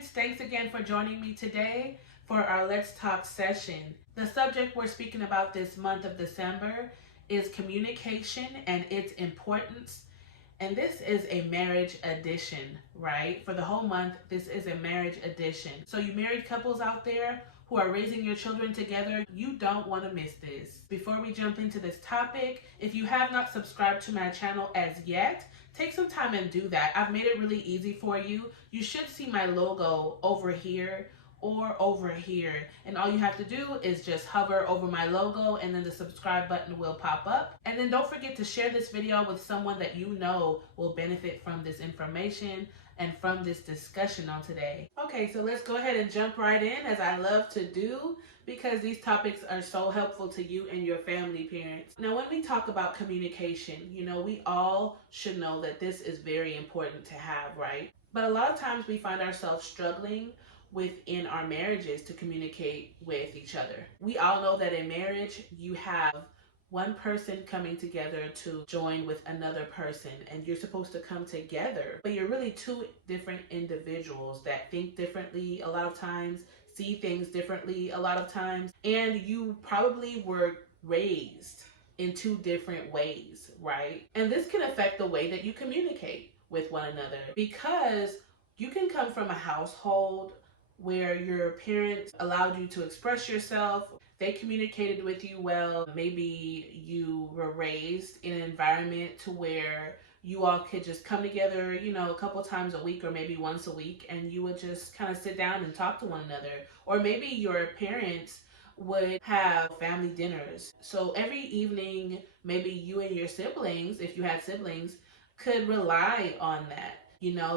friends, thanks again for joining me today for our Let's Talk session. The subject we're speaking about this month of December is communication and its importance. And this is a marriage edition, right? For the whole month, this is a marriage edition. So you married couples out there who are raising your children together, you don't want to miss this. Before we jump into this topic, if you have not subscribed to my channel as yet, take some time and do that. I've made it really easy for you. You should see my logo over here or over here, and all you have to do is just hover over my logo and then the subscribe button will pop up. And then don't forget to share this video with someone that you know will benefit from this information and from this discussion on today. Okay, so let's go ahead and jump right in, as I love to do, because these topics are so helpful to you and your family, parents. Now, when we talk about communication, we all should know that this is very important to have, right? But a lot of times we find ourselves struggling within our marriages to communicate with each other. We all know that in marriage, you have one person coming together to join with another person, and you're supposed to come together, but you're really two different individuals that think differently a lot of times, see things differently a lot of times, and you probably were raised in two different ways, right? And this can affect the way that you communicate with one another, because you can come from a household where your parents allowed you to express yourself. They communicated with you well. Maybe you were raised in an environment to where you all could just come together, a couple times a week or maybe once a week, and you would just kind of sit down and talk to one another. Or maybe your parents would have family dinners. So every evening, maybe you and your siblings, if you had siblings, could rely on that.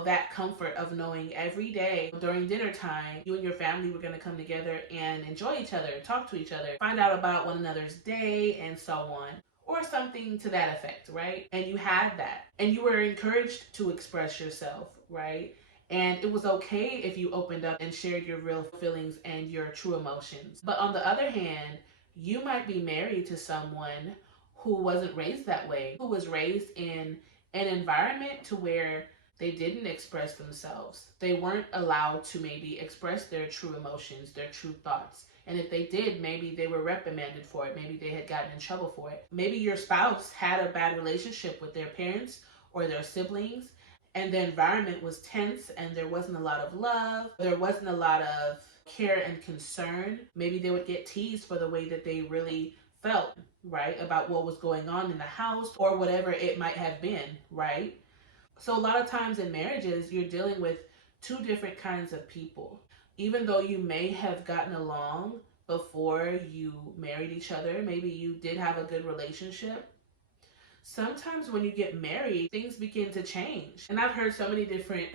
That comfort of knowing every day during dinner time, you and your family were going to come together and enjoy each other, talk to each other, find out about one another's day, and so on. Or something to that effect, right? And you had that. And you were encouraged to express yourself, right? And it was okay if you opened up and shared your real feelings and your true emotions. But on the other hand, you might be married to someone who wasn't raised that way, who was raised in an environment to where they didn't express themselves. They weren't allowed to maybe express their true emotions, their true thoughts. And if they did, maybe they were reprimanded for it. Maybe they had gotten in trouble for it. Maybe your spouse had a bad relationship with their parents or their siblings, and the environment was tense and there wasn't a lot of love. There wasn't a lot of care and concern. Maybe they would get teased for the way that they really felt, right, about what was going on in the house or whatever it might have been, right? So a lot of times in marriages, you're dealing with two different kinds of people. Even though you may have gotten along before you married each other, maybe you did have a good relationship, sometimes when you get married, things begin to change. And I've heard so many different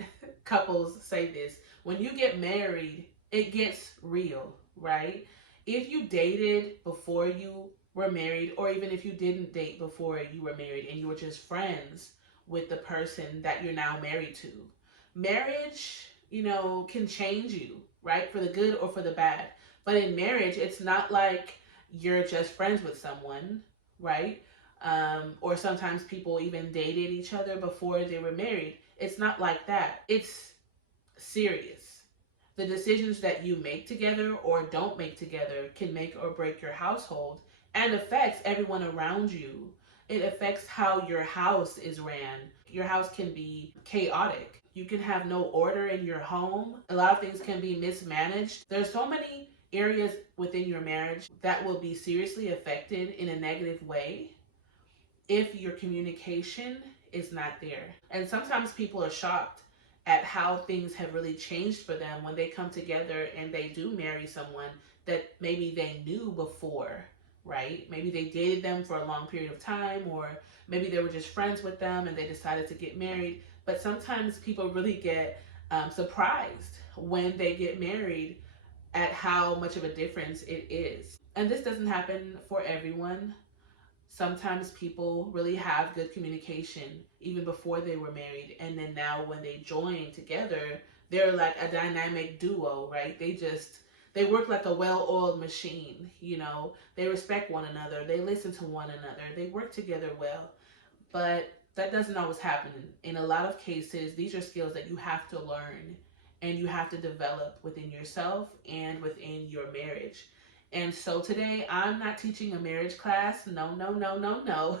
couples say this. When you get married, it gets real, right? If you dated before you were married, or even if you didn't date before you were married and you were just friends with the person that you're now married to, marriage, can change you, right? For the good or for the bad. But in marriage, it's not like you're just friends with someone, right? Or sometimes people even dated each other before they were married. It's not like that. It's serious. The decisions that you make together or don't make together can make or break your household and affects everyone around you. It affects how your house is ran. Your house can be chaotic. You can have no order in your home. A lot of things can be mismanaged. There's so many areas within your marriage that will be seriously affected in a negative way if your communication is not there. And sometimes people are shocked at how things have really changed for them when they come together and they do marry someone that maybe they knew before, right? Maybe they dated them for a long period of time, or maybe they were just friends with them and they decided to get married. But sometimes people really get surprised when they get married at how much of a difference it is. And this doesn't happen for everyone. Sometimes people really have good communication even before they were married, and then now when they join together, they're like a dynamic duo, right? They work like a well-oiled machine, They respect one another, they listen to one another, they work together well. But that doesn't always happen. In a lot of cases, these are skills that you have to learn and you have to develop within yourself and within your marriage. And so today I'm not teaching a marriage class. No, no, no, no, no.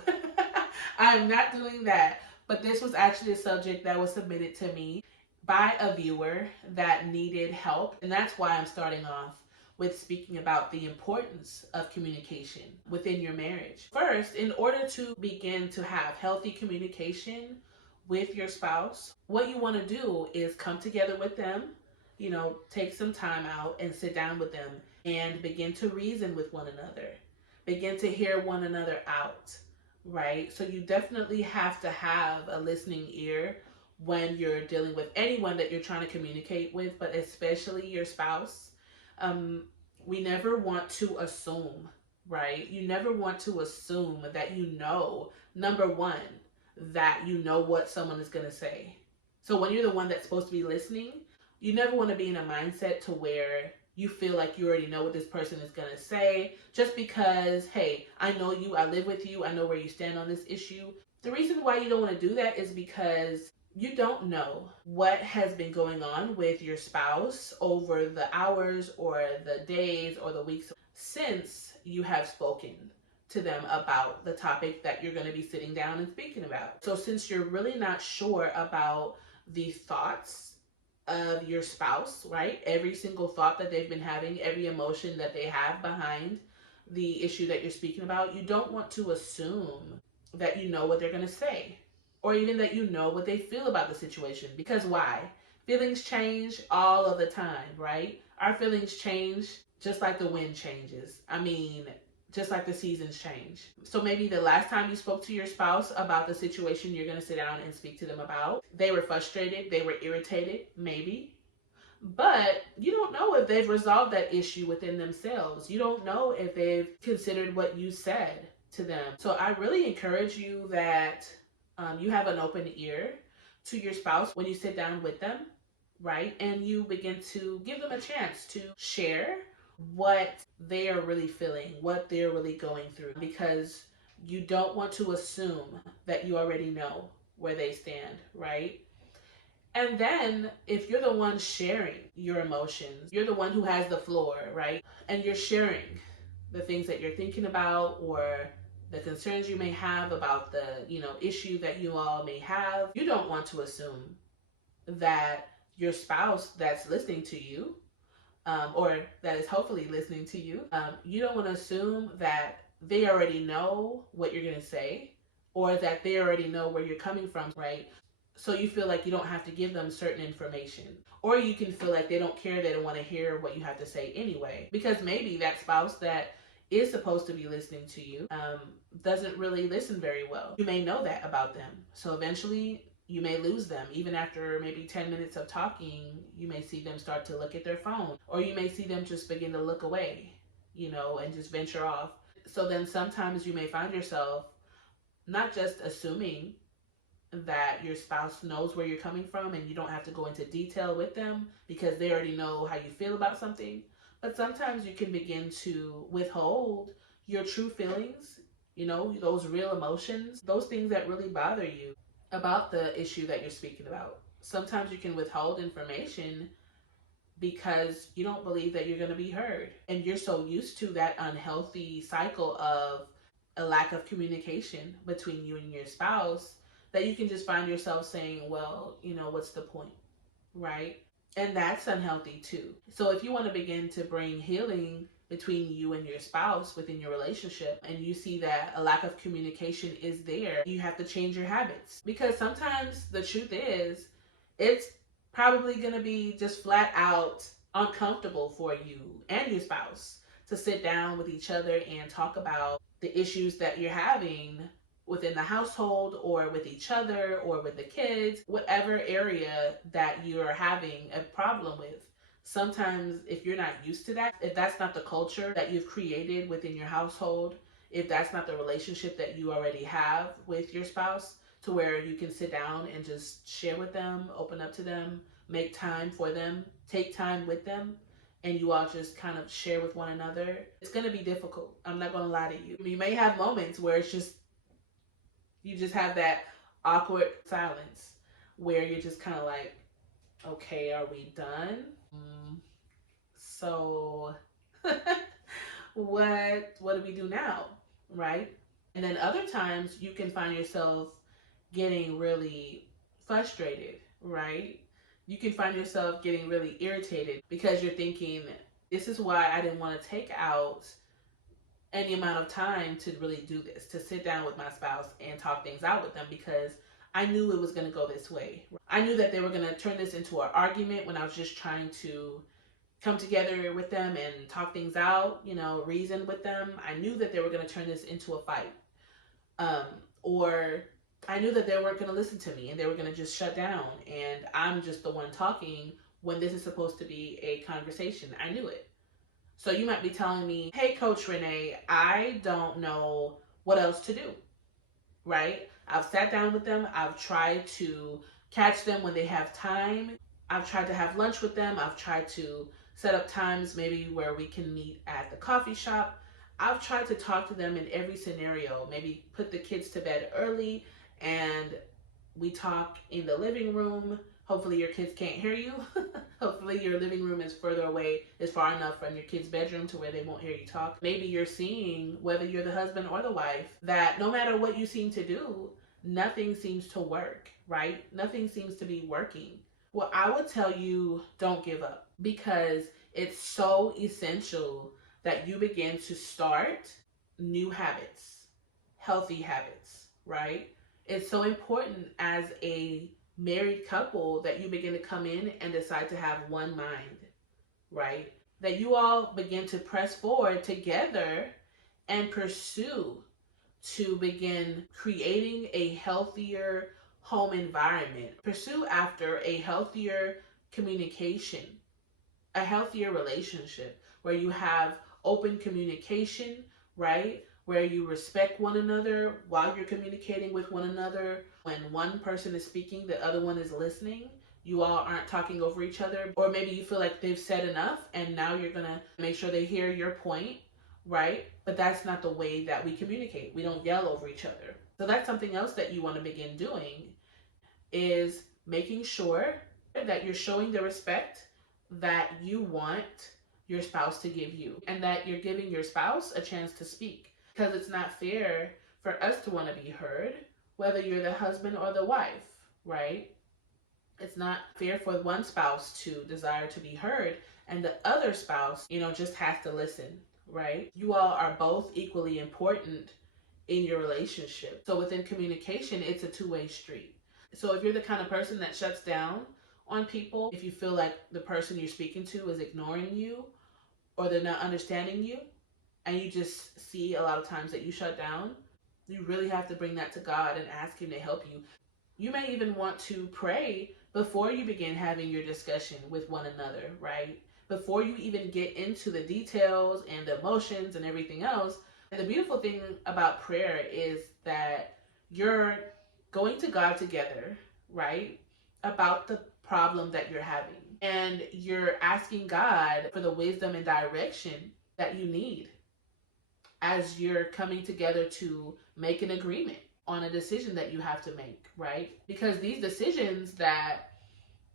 I'm not doing that. But this was actually a subject that was submitted to me by a viewer that needed help. And that's why I'm starting off with speaking about the importance of communication within your marriage. First, in order to begin to have healthy communication with your spouse, what you want to do is come together with them, take some time out and sit down with them and begin to reason with one another, begin to hear one another out, right? So you definitely have to have a listening ear when you're dealing with anyone that you're trying to communicate with, but especially your spouse. Um, we never want to assume, right? You never want to assume that number one, that you know what someone is going to say. So when you're the one that's supposed to be listening, you never want to be in a mindset to where you feel like you already know what this person is going to say just because, hey, I know you, I live with you, I know where you stand on this issue. The reason why you don't want to do that is because you don't know what has been going on with your spouse over the hours or the days or the weeks since you have spoken to them about the topic that you're going to be sitting down and speaking about. So since you're really not sure about the thoughts of your spouse, right? Every single thought that they've been having, every emotion that they have behind the issue that you're speaking about, you don't want to assume that you know what they're going to say or even that you know what they feel about the situation. Because why? Feelings change all of the time, right? Our feelings change just like the wind changes. I mean, just like the seasons change. So maybe the last time you spoke to your spouse about the situation you're going to sit down and speak to them about, they were frustrated, they were irritated, maybe. But you don't know if they've resolved that issue within themselves. You don't know if they've considered what you said to them. So I really encourage you that you have an open ear to your spouse when you sit down with them, right? And you begin to give them a chance to share what they are really feeling, what they're really going through, because you don't want to assume that you already know where they stand, right? And then if you're the one sharing your emotions, you're the one who has the floor, right? And you're sharing the things that you're thinking about or the concerns you may have about the, issue that you all may have. You don't want to assume that your spouse that's listening to you, or that is hopefully listening to you, you don't want to assume that they already know what you're going to say or that they already know where you're coming from, right? So you feel like you don't have to give them certain information. Or you can feel like they don't care, they don't want to hear what you have to say anyway. Because maybe that spouse that is supposed to be listening to you doesn't really listen very well. You may know that about them. So eventually you may lose them. Even after maybe 10 minutes of talking, you may see them start to look at their phone. Or you may see them just begin to look away, and just venture off. So then sometimes you may find yourself not just assuming that your spouse knows where you're coming from and you don't have to go into detail with them because they already know how you feel about something. But sometimes you can begin to withhold your true feelings, those real emotions, those things that really bother you about the issue that you're speaking about. Sometimes you can withhold information because you don't believe that you're going to be heard. And you're so used to that unhealthy cycle of a lack of communication between you and your spouse that you can just find yourself saying, well, what's the point, right? And that's unhealthy too. So if you want to begin to bring healing between you and your spouse within your relationship, and you see that a lack of communication is there, you have to change your habits. Because sometimes the truth is, it's probably going to be just flat out uncomfortable for you and your spouse to sit down with each other and talk about the issues that you're having within the household or with each other or with the kids, whatever area that you're having a problem with. Sometimes if you're not used to that, if that's not the culture that you've created within your household, if that's not the relationship that you already have with your spouse to where you can sit down and just share with them, open up to them, make time for them, take time with them, and you all just kind of share with one another, it's going to be difficult. I'm not going to lie to you. You may have moments where you just have that awkward silence where you're just kind of like, Okay, are we done? So what do we do now? Right? And then other times you can find yourself getting really frustrated, right? You can find yourself getting really irritated because you're thinking, this is why I didn't want to take out any amount of time to really do this, to sit down with my spouse and talk things out with them, because I knew it was going to go this way. I knew that they were going to turn this into an argument when I was just trying to come together with them and talk things out, reason with them. I knew that they were going to turn this into a fight. Um, or I knew that they weren't going to listen to me and they were going to just shut down. And I'm just the one talking when this is supposed to be a conversation. I knew it. So you might be telling me, hey, Coach Renee, I don't know what else to do, right? I've sat down with them. I've tried to catch them when they have time. I've tried to have lunch with them. I've tried to set up times maybe where we can meet at the coffee shop. I've tried to talk to them in every scenario, maybe put the kids to bed early and we talk in the living room. Hopefully your kids can't hear you. Hopefully your living room is further away, is far enough from your kid's bedroom to where they won't hear you talk. Maybe you're seeing, whether you're the husband or the wife, that no matter what you seem to do, nothing seems to work, right? Nothing seems to be working. Well, I would tell you, don't give up, because it's so essential that you begin to start new habits, healthy habits, right? It's so important as a married couple that you begin to come in and decide to have one mind, right? That you all begin to press forward together and pursue to begin creating a healthier home environment. Pursue after a healthier communication, a healthier relationship where you have open communication, right? Where you respect one another while you're communicating with one another. When one person is speaking, the other one is listening. You all aren't talking over each other, or maybe you feel like they've said enough and now you're gonna make sure they hear your point, right? But that's not the way that we communicate. We don't yell over each other. So that's something else that you want to begin doing, is making sure that you're showing the respect that you want your spouse to give you, and that you're giving your spouse a chance to speak. Because it's not fair for us to want to be heard, whether you're the husband or the wife, right? It's not fair for one spouse to desire to be heard and the other spouse, just has to listen, right? You all are both equally important in your relationship. So within communication, it's a two-way street. So if you're the kind of person that shuts down on people, if you feel like the person you're speaking to is ignoring you or they're not understanding you, and you just see a lot of times that you shut down, you really have to bring that to God and ask Him to help you. You may even want to pray before you begin having your discussion with one another, right? Before you even get into the details and the emotions and everything else. And the beautiful thing about prayer is that you're going to God together, right? About the problem that you're having. And you're asking God for the wisdom and direction that you need as you're coming together to make an agreement on a decision that you have to make, right? Because these decisions that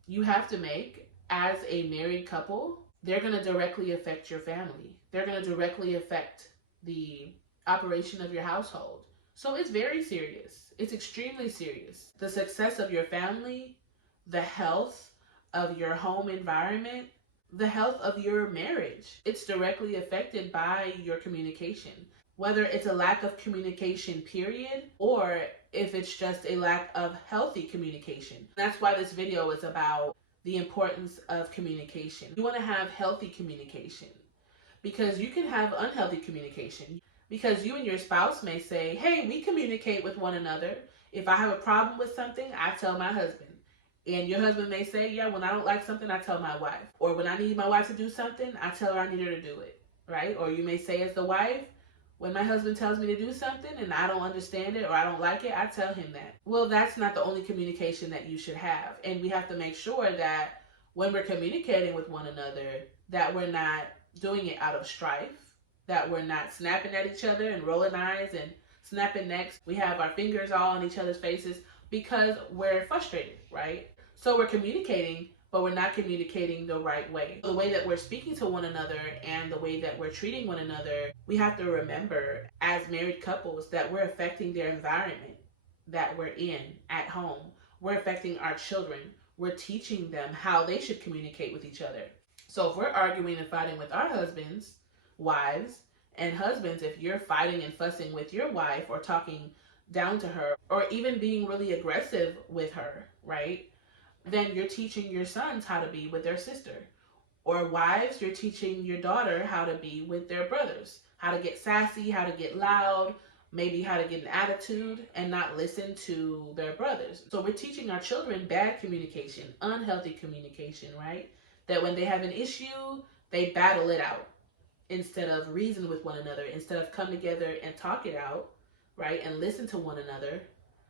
you have to make as a married couple, they're going to directly affect your family. They're going to directly affect the operation of your household. So it's very serious. It's extremely serious. The success of your family, the health of your home environment, the health of your marriage, it's directly affected by your communication. Whether it's a lack of communication, period, or if it's just a lack of healthy communication. That's why this video is about the importance of communication. You want to have healthy communication, because you can have unhealthy communication. Because you and your spouse may say, hey, we communicate with one another. If I have a problem with something, I tell my husband. And your husband may say, yeah, when I don't like something, I tell my wife. Or when I need my wife to do something, I tell her I need her to do it, right? Or you may say as the wife, when my husband tells me to do something and I don't understand it or I don't like it, I tell him that. Well, that's not the only communication that you should have. And we have to make sure that when we're communicating with one another, that we're not doing it out of strife, that we're not snapping at each other and rolling eyes and snapping necks. We have our fingers all on each other's faces because we're frustrated, right? So we're communicating, but we're not communicating the right way. The way that we're speaking to one another and the way that we're treating one another, we have to remember as married couples that we're affecting their environment that we're in at home. We're affecting our children. We're teaching them how they should communicate with each other. So if we're arguing and fighting with our husbands, wives, and husbands, if you're fighting and fussing with your wife or talking down to her or even being really aggressive with her, right? Then you're teaching your sons how to be with their sister. Or wives, you're teaching your daughter how to be with their brothers, how to get sassy, how to get loud, maybe how to get an attitude and not listen to their brothers. So we're teaching our children bad communication, unhealthy communication, right? That when they have an issue, they battle it out instead of reason with one another, instead of come together and talk it out, right? And listen to one another.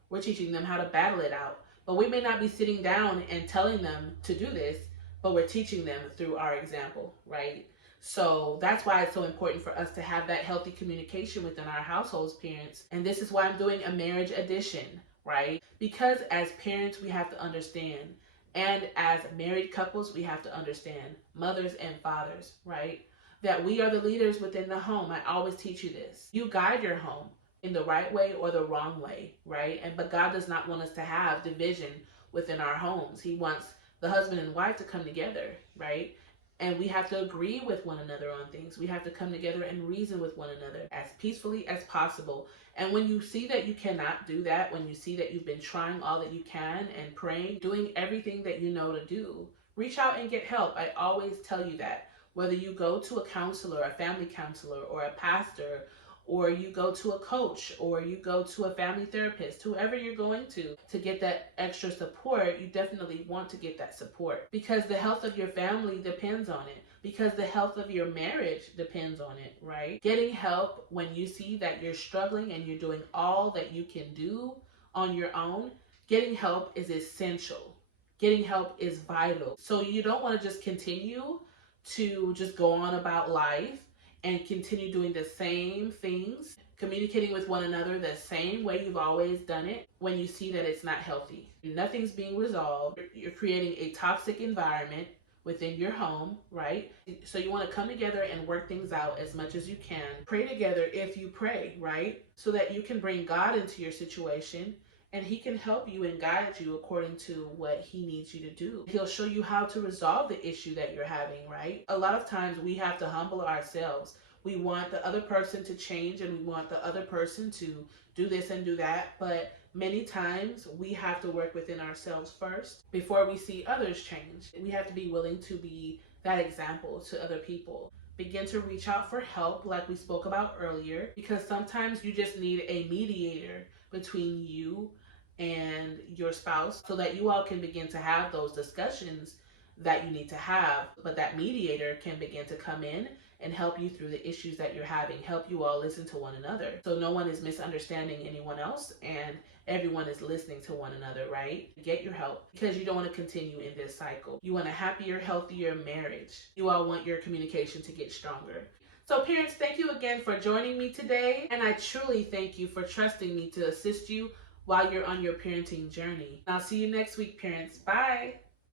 We're teaching them how to battle it out. But we may not be sitting down and telling them to do this, but we're teaching them through our example, right? So that's why it's so important for us to have that healthy communication within our households, parents. And this is why I'm doing a marriage edition, right? Because as parents, we have to understand. And as married couples, we have to understand, mothers and fathers, right? That we are the leaders within the home. I always teach you this. You guide your home in the right way or the wrong way, right? But God does not want us to have division within our homes. He wants the husband and wife to come together, right? And we have to agree with one another on things. We have to come together and reason with one another as peacefully as possible. And when you see that you cannot do that, when you see that you've been trying all that you can and praying, doing everything that you know to do, reach out and get help. I always tell you that. Whether you go to a counselor, a family counselor, or a pastor, or you go to a coach, or you go to a family therapist, whoever you're going to get that extra support, you definitely want to get that support because the health of your family depends on it, because the health of your marriage depends on it, right? Getting help when you see that you're struggling and you're doing all that you can do on your own, getting help is essential. Getting help is vital. So you don't want to just continue to just go on about life and continue doing the same things, communicating with one another the same way you've always done it when you see that it's not healthy. Nothing's being resolved. You're creating a toxic environment within your home, right? So you want to come together and work things out as much as you can. Pray together if you pray, right? So that you can bring God into your situation and he can help you and guide you according to what he needs you to do. He'll show you how to resolve the issue that you're having, right? A lot of times we have to humble ourselves. We want the other person to change and we want the other person to do this and do that, but many times we have to work within ourselves first before we see others change. We have to be willing to be that example to other people. Begin to reach out for help like we spoke about earlier, because sometimes you just need a mediator between you and your spouse so that you all can begin to have those discussions that you need to have, but that mediator can begin to come in and help you through the issues that you're having, help you all listen to one another. So no one is misunderstanding anyone else and everyone is listening to one another, right? Get your help because you don't want to continue in this cycle. You want a happier, healthier marriage. You all want your communication to get stronger. So parents, thank you again for joining me today. And I truly thank you for trusting me to assist you while you're on your parenting journey. I'll see you next week, parents. Bye.